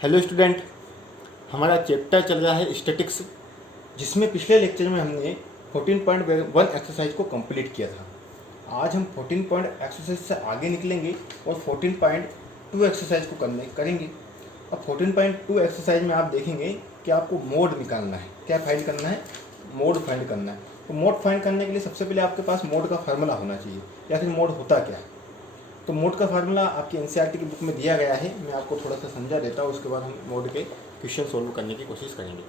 Hello student, हमारा chapter चल रहा है स्टैटिक्स, जिसमें पिछले लेक्चर में हमने 14.1 एक्सरसाइज को कंप्लीट किया था। आज हम 14 एक्सरसाइज से आगे निकलेंगे और 14.2 एक्सरसाइज को करेंगे। अब 14.2 एक्सरसाइज में आप देखेंगे कि आपको मोड निकालना है। क्या फाइंड करना है? मोड फाइंड करना है। तो मोड फाइंड करने के लिए सबसे पहले आपके पास मोड का फार्मूला होना चाहिए, या फिर मोड होता क्या है। तो मोड का फार्मूला आपकी एनसीईआरटी की बुक में दिया गया है। मैं आपको थोड़ा सा समझा देता हूँ, उसके बाद हम मोड के क्वेश्चन सोल्व करने की कोशिश करेंगे।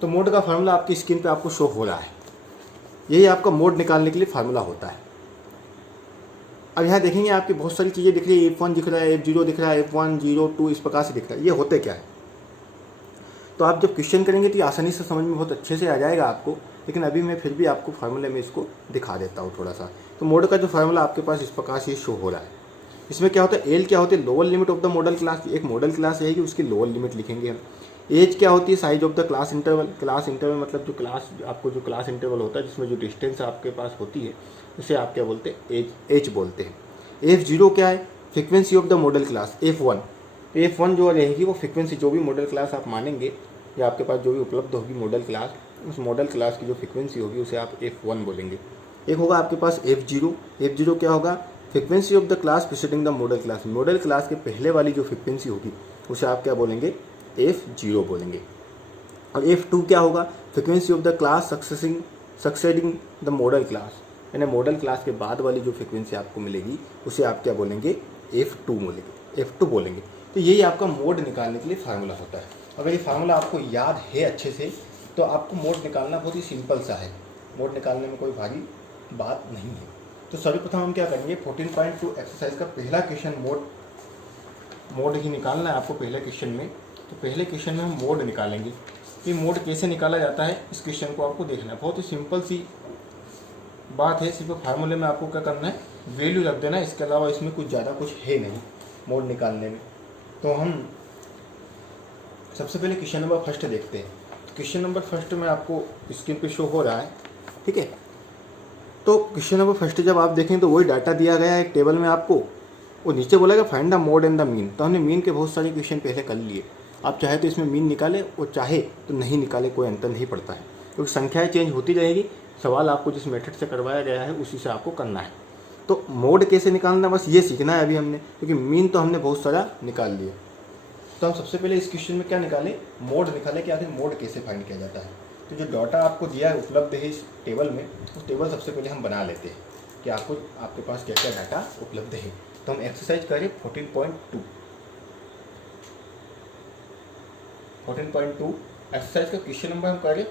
तो मोड का फार्मूला आपकी स्क्रीन पे आपको शो हो रहा है। यही आपका मोड निकालने के लिए फार्मूला होता है। अब यहाँ देखेंगे आपकी बहुत सारी चीज़ें दिख रही है। F1 दिख रहा है, F0 दिख रहा है, F1, 0, 2 इस प्रकार से दिख रहा है। ये होते क्या है? तो आप जब क्वेश्चन करेंगे तो ये आसानी से समझ में बहुत अच्छे से आ जाएगा आपको, लेकिन अभी मैं फिर भी आपको फार्मूले में इसको दिखा देता हूँ थोड़ा सा। तो मोड का जो फार्मूला आपके पास इस प्रकार से शो हो रहा है। इसमें क्या होता है? एल क्या होती है? Lower limit of the model class. एक मॉडल क्लास रहेगी, उसकी लोअर लिमिट लिखेंगे हम। एज क्या होती है? Size of the class interval. Class interval मतलब जो क्लास आपको जो क्लास इंटरवल होता है, जिसमें जो डिस्टेंस आपके पास होती है, उसे आप क्या बोलते हैं? एज बोलते हैं। F0 क्या है? Frequency of the model class. F1 जो रहेगी वो फ्रिक्वेंसी, जो भी मॉडल क्लास आप मानेंगे या आपके पास जो भी उपलब्ध होगी मॉडल क्लास, उस मॉडल क्लास की जो फ्रिक्वेंसी होगी उसे आप F1 बोलेंगे। एक होगा आपके पास F0 क्या होगा? Frequency of the class preceding the model class. Model class के पहले वाली जो फ्रिक्वेंसी होगी उसे आप क्या बोलेंगे? F0 बोलेंगे। और F2 क्या होगा? Frequency of the class succeeding the model class, यानी मॉडल क्लास के बाद वाली जो फ्रिक्वेंसी आपको मिलेगी उसे आप क्या बोलेंगे? F2 बोलेंगे। तो यही आपका मोड निकालने के लिए फार्मूला होता है। अगर ये फार्मूला आपको याद है अच्छे से, तो आपको मोड निकालना बहुत ही सिंपल सा है। मोड निकालने में कोई भारी बात नहीं है। तो सर्वप्रथम हम क्या करेंगे? 14.2 एक्सरसाइज का पहला क्वेश्चन मोड ही निकालना है आपको पहले क्वेश्चन में। तो पहले क्वेश्चन में हम मोड निकालेंगे। ये मोड कैसे निकाला जाता है, इस क्वेश्चन को आपको देखना है। बहुत ही सिंपल सी बात है। सिर्फ फार्मूले में आपको क्या करना है? वैल्यू रख देना है। इसके अलावा इसमें कुछ ज़्यादा कुछ है नहीं मोड निकालने में। तो हम सबसे पहले क्वेश्चन नंबर फर्स्ट देखते हैं। क्वेश्चन नंबर फर्स्ट में आपको स्क्रीन पे शो हो रहा है, ठीक है। तो क्वेश्चन नंबर फर्स्ट जब आप देखें तो वही डाटा दिया गया है एक टेबल में आपको। वो नीचे बोलेगा find the mode and the mean. तो हमने मीन के बहुत सारे क्वेश्चन पहले कर लिए। आप चाहे तो इसमें मीन निकाले और चाहे तो नहीं निकाले, कोई अंतर नहीं पड़ता है, क्योंकि संख्याएं चेंज होती रहेगी। सवाल आपको जिस मेथड से करवाया गया है उसी से आपको करना है। तो मोड कैसे निकालना, बस ये सीखना है अभी हमने, क्योंकि मीन तो हमने बहुत सारा निकाल लिया। तो हम सबसे पहले इस क्वेश्चन में क्या निकालें? मोड निकालें कि आखिर मोड कैसे फाइंड किया जाता है। तो जो डाटा आपको दिया है, उपलब्ध है इस टेबल में, उस टेबल सबसे पहले हम बना लेते हैं कि आपके पास क्या क्या डाटा उपलब्ध है। तो हम एक्सरसाइज करें 14.2 एक्सरसाइज का क्वेश्चन नंबर हम करें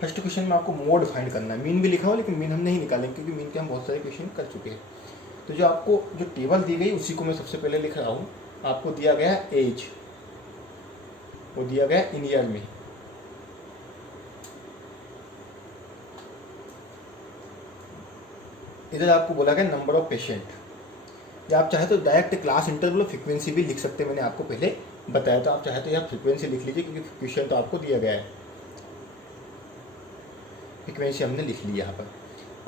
फर्स्ट क्वेश्चन में आपको मोड फाइंड करना है। मीन भी लिखा हो, लेकिन मीन हम नहीं निकालेंगे क्योंकि मीन के हम बहुत सारे क्वेश्चन कर चुके हैं। तो जो आपको जो टेबल दी गई उसी को मैं सबसे पहले लिख रहा हूँ। आपको दिया गया है एज, वो दिया गया इन ईयर में। इधर आपको बोला गया नंबर ऑफ पेशेंट, या आप चाहे तो डायरेक्ट क्लास इंटरवल फ्रीक्वेंसी भी लिख सकते हैं। मैंने आपको पहले बताया, तो आप चाहे तो यहाँ फ्रीक्वेंसी लिख लीजिए, क्योंकि क्वेश्चन तो आपको दिया गया है। फ्रीक्वेंसी हमने लिख ली यहाँ पर।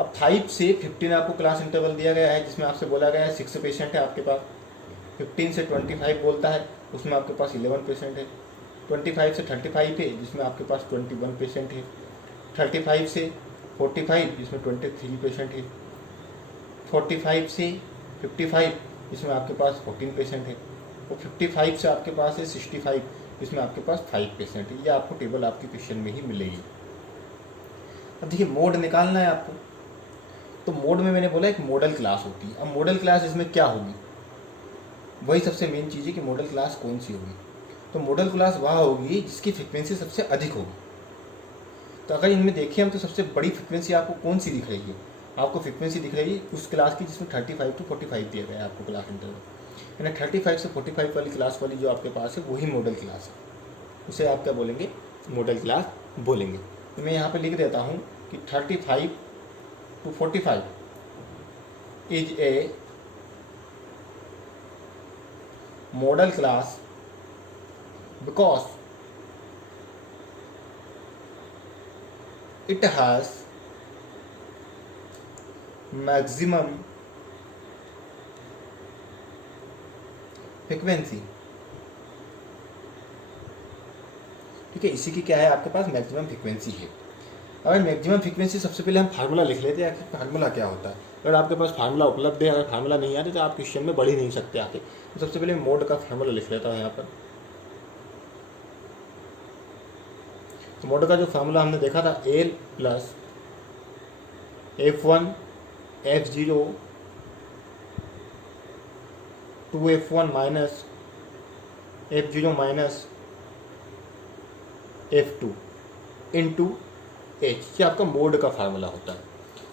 अब 5 से 15 आपको क्लास इंटरवल दिया गया है, जिसमें आपसे बोला गया है 6 पेशेंट है आपके पास। 15 से 25 बोलता है, उसमें आपके पास 11 पेशेंट है। 25 से 35 है, जिसमें आपके पास 21 पेशेंट है। 35 से 45, जिसमें 23 पेशेंट है। 45 से 55, जिसमें आपके पास 14 पेशेंट है। और 55 से आपके पास है 65, जिसमें आपके पास 5 पेशेंट है। ये आपको टेबल आपके क्वेश्चन में ही मिलेगी। अब देखिए, मोड निकालना है आपको। तो मोड में मैंने बोला एक मॉडल क्लास होती है। अब मॉडल क्लास इसमें क्या होगी, वही सबसे मेन चीज़ है कि मॉडल क्लास कौन सी होगी। तो मॉडल क्लास वह होगी जिसकी फ्रिक्वेंसी सबसे अधिक होगी। तो अगर इनमें देखें हम, तो सबसे बड़ी फ्रिक्वेंसी आपको कौन सी दिख रही है? आपको फ्रिक्वेंसी दिख रही है उस क्लास की जिसमें 35 to 45 दिया गया है आपको क्लास इंटरवल। यानी 35 से 45 वाली क्लास वाली जो आपके पास है वही मॉडल क्लास है। उसे आप क्या बोलेंगे? मॉडल क्लास बोलेंगे। तो मैं यहाँ पे लिख देता हूँ कि 35 to 45 is a model class because it has maximum frequency, ठीक है, इसी की क्या है आपके पास मैक्सिमम फ्रिक्वेंसी है। अगर मैक्सिमम फ्रिक्वेंसी सबसे पहले हम फार्मूला लिख लेते हैं कि फार्मूला क्या होता है। अगर आपके पास फार्मूला उपलब्ध है, अगर फार्मूला नहीं आता तो आप क्वेश्चन में बढ़ ही नहीं सकते आके। तो सबसे पहले मोड का फार्मूला लिख लेता हूँ यहाँ पर। तो मोड का जो फार्मूला हमने देखा था L plus F1 F0 2F1 minus F0 minus F2 into H, ये आपका मोड का फार्मूला होता है।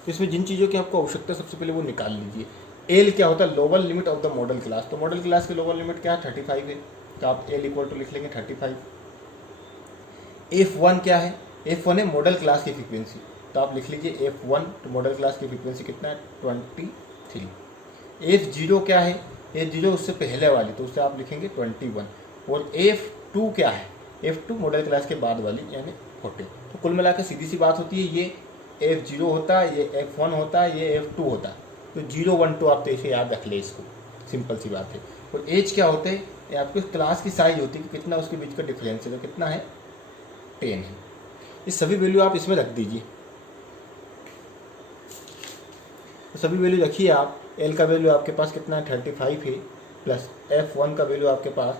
तो इसमें जिन चीज़ों की आपको आवश्यकता है सबसे पहले वो निकाल लीजिए। एल क्या होता है, lower limit of the model class. तो मॉडल क्लास की लोअर लिमिट क्या है, 35 है, तो आप एल इक्वल टू लिख लेंगे 35। F1 क्या है, F1 है मॉडल क्लास की फ्रीक्वेंसी, तो आप लिख लीजिए F1, तो मॉडल क्लास की फ्रीक्वेंसी कितना है 23। F0 क्या है, F0 उससे पहले वाली, तो उससे आप लिखेंगे 21। और F2 क्या है, F2 मॉडल क्लास के बाद वाली यानी 40। तो कुल मिलाकर सीधी सी बात होती है, ये F0 होता है, ये F1 होता है, ये F2 होता है। तो 0 1 2 आप तो इसे याद रख ले, इसको सिंपल सी बात है। और एज क्या होते हैं, ये आपके क्लास की साइज होती है कि कितना उसके बीच का डिफरेंस है, तो कितना है 10 है। ये सभी वैल्यू आप इसमें रख दीजिए, तो सभी वैल्यू रखिए आप। एल का वैल्यू आपके पास कितना है 35 है, प्लस F1 का वैल्यू आपके पास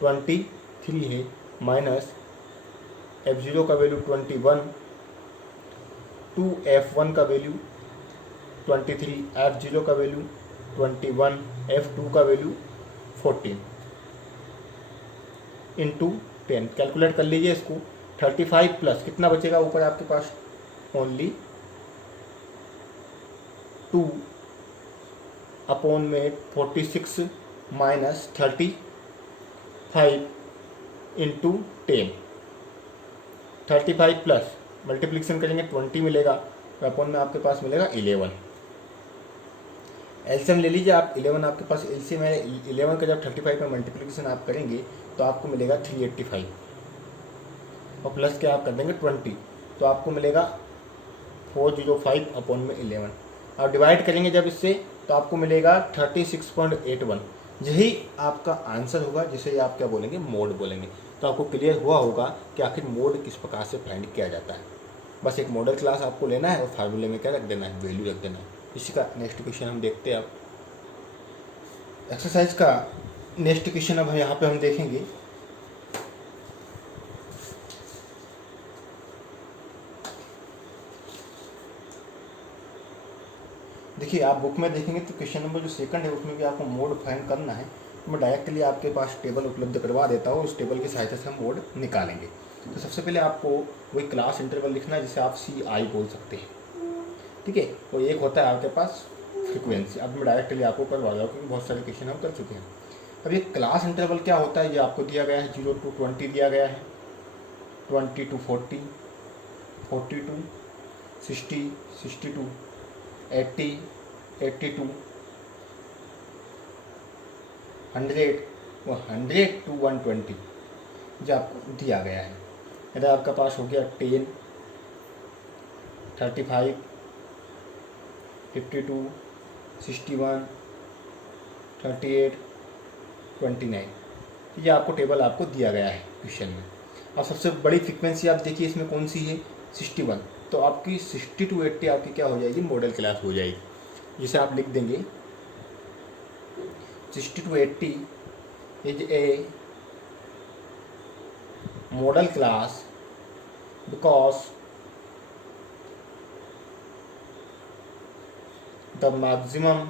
23 है, माइनस F0 का वैल्यू 21, 2F1 का वैल्यू 23, F0 का वैल्यू 21, F2 का वैल्यू 14 इंटू 10। कैलकुलेट कर लीजिए इसको। 35 प्लस कितना बचेगा ऊपर आपके पास, ओनली 2 अपॉन में 46 माइनस 35 इंटू 10। 35 प्लस मल्टीप्लिकेशन करेंगे 20 मिलेगा, तो अपॉन में आपके पास मिलेगा 11। एलसीएम ले लीजिए आप, 11 आपके पास एलसीएम है। 11 का जब 35 में मल्टीप्लिकेशन आप करेंगे तो आपको मिलेगा 385, और प्लस के आप कर देंगे 20, तो आपको मिलेगा 405 अपॉन में 11। आप डिवाइड करेंगे जब इससे तो आपको मिलेगा 36.81। यही आपका आंसर होगा, जिसे आप क्या बोलेंगे, मोड बोलेंगे। तो आपको क्लियर हुआ होगा कि आखिर मोड किस प्रकार से फाइंड किया जाता है। बस एक मॉडल क्लास आपको लेना है और फार्मूले में क्या रख देना है, वैल्यू रख देना है। इसी का नेक्स्ट क्वेश्चन हम देखते हैं। अब एक्सरसाइज का नेक्स्ट क्वेश्चन अब यहाँ पे हम देखेंगे। देखिए आप बुक में देखेंगे तो क्वेश्चन नंबर जो सेकंड है उसमें भी आपको मोड फाइंड करना है। तो मैं डायरेक्टली आपके पास टेबल उपलब्ध करवा देता हूँ, उस टेबल की सहायता से हम मोड निकालेंगे। तो सबसे पहले आपको वही क्लास इंटरवल लिखना है जिसे आप CI बोल सकते हैं, ठीक है। और एक होता है आपके पास फ्रिक्वेंसी। अब मैं डायरेक्टली आपको करवा रहा हूँ क्योंकि बहुत सारे क्वेश्चन हम कर चुके हैं। अब ये क्लास इंटरवल क्या होता है, ये आपको दिया गया है 0 to 20 दिया गया है, 20 to 40, 40 to 60, 60 to 80, 82, 100 और 100 to 120 जो आपको दिया गया है। इधर आपका पास हो गया 10, 35, 52, 61, 38, 29। ये आपको टेबल आपको दिया गया है क्वेश्चन में। अब सबसे बड़ी फ्रीक्वेंसी आप देखिए इसमें कौन सी है, 61। तो आपकी 60 to 80 आपकी क्या हो जाएगी, मॉडल क्लास हो जाएगी, जिसे आप लिख देंगे 60 to 80 is a model class because the maximum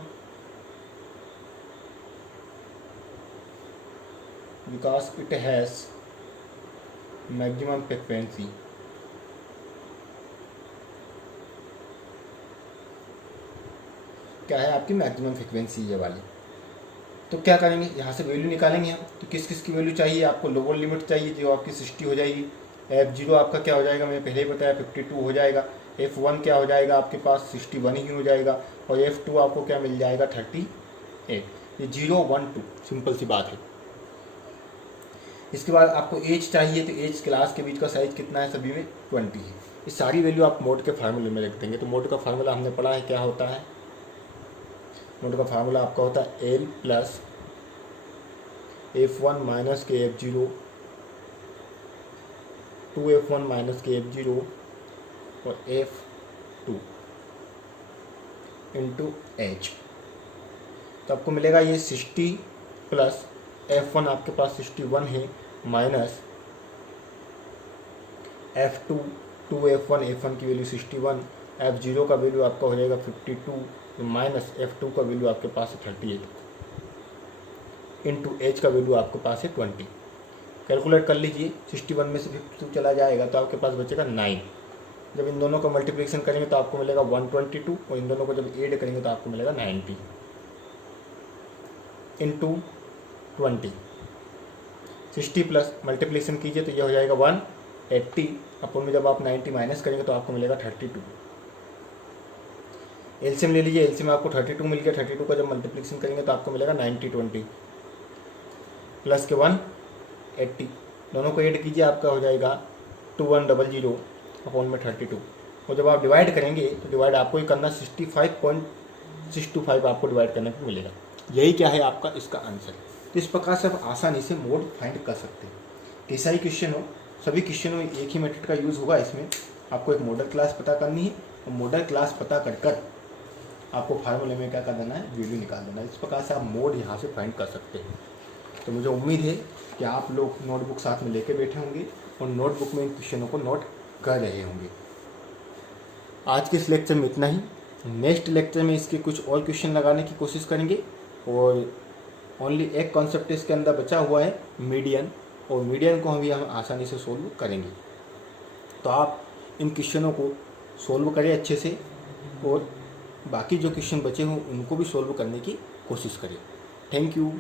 because it has maximum frequency। क्या है आपकी मैक्सिमम फ्रिक्वेंसी ये वाली। तो क्या करेंगे, यहाँ से वैल्यू निकालेंगे हम। तो किस किस की वैल्यू चाहिए आपको, लोअर लिमिट चाहिए जो आपकी 60 हो जाएगी। F0 आपका क्या हो जाएगा, मैंने पहले ही बताया 52 हो जाएगा। F1 क्या हो जाएगा आपके पास 61 ही हो जाएगा। और F2 आपको क्या मिल जाएगा 38। ये 0 1 2 सिंपल सी बात है। इसके बाद आपको एज चाहिए, तो एज क्लास के बीच का साइज कितना है, सभी में 20 है। ये सारी वैल्यू आप मोड के फार्मूले में रख देंगे। तो मोड का फार्मूला हमने पढ़ा है क्या होता है, मोड का फार्मूला आपका होता है L प्लस F1 माइनस के F0, 2F1 माइनस के F0 और F2 इंटू H। तो आपको मिलेगा ये 60 प्लस F1 आपके पास 61 है माइनस F2 2F1, F1 की वैल्यू 61, F0 का वैल्यू आपका हो जाएगा 52 माइनस F2 का वैल्यू आपके पास है 38 इंटू H का वैल्यू आपके पास है 20। कैलकुलेट कर लीजिए, 61 में से 52 चला जाएगा तो आपके पास बचेगा 9। जब इन दोनों का मल्टीप्लिकेशन करेंगे तो आपको मिलेगा 122 और इन दोनों को जब ऐड करेंगे तो आपको मिलेगा 90 इंटू 20। 60 प्लस मल्टीप्लिकेशन कीजिए तो ये हो जाएगा 180, अपन में जब आप 90 माइनस करेंगे तो आपको मिलेगा 32। एलसीएम ले लीजिए, एलसीएम में आपको 32 मिल गया। 32 का जब मल्टीप्लिकेशन करेंगे तो आपको मिलेगा 90 20 प्लस के 180, दोनों को ऐड कीजिए आपका हो जाएगा 2100 अपॉन में 32। और जब आप डिवाइड करेंगे तो डिवाइड आपको ही करना 65.625 आपको डिवाइड करने को मिलेगा। यही क्या है आपका इसका आंसर। तो इस प्रकार से आप आसानी से मोड फाइंड कर सकते हैं। कैसा ही क्वेश्चन हो, सभी क्वेश्चनों में एक ही मेथड का यूज़ होगा। इसमें आपको एक मॉडल क्लास पता करनी है और मॉडल क्लास पता कर आपको फार्मूले में क्या कर देना है, वैल्यू निकाल देना है। इस प्रकार से आप मोड यहाँ से फाइंड कर सकते हैं। तो मुझे उम्मीद है कि आप लोग नोटबुक साथ में लेके बैठे होंगे और नोटबुक में इन क्वेश्चनों को नोट कर रहे होंगे। आज के इस लेक्चर में इतना ही। नेक्स्ट लेक्चर में इसके कुछ और क्वेश्चन लगाने की कोशिश करेंगे और ओनली एक कॉन्सेप्ट इसके अंदर बचा हुआ है मीडियन, और मीडियन को हम आसानी से सोल्व करेंगे। तो आप इन क्वेश्चनों को सोल्व करें अच्छे से और बाकी जो क्वेश्चन बचे हों उनको भी सोल्व करने की कोशिश करें। Thank you.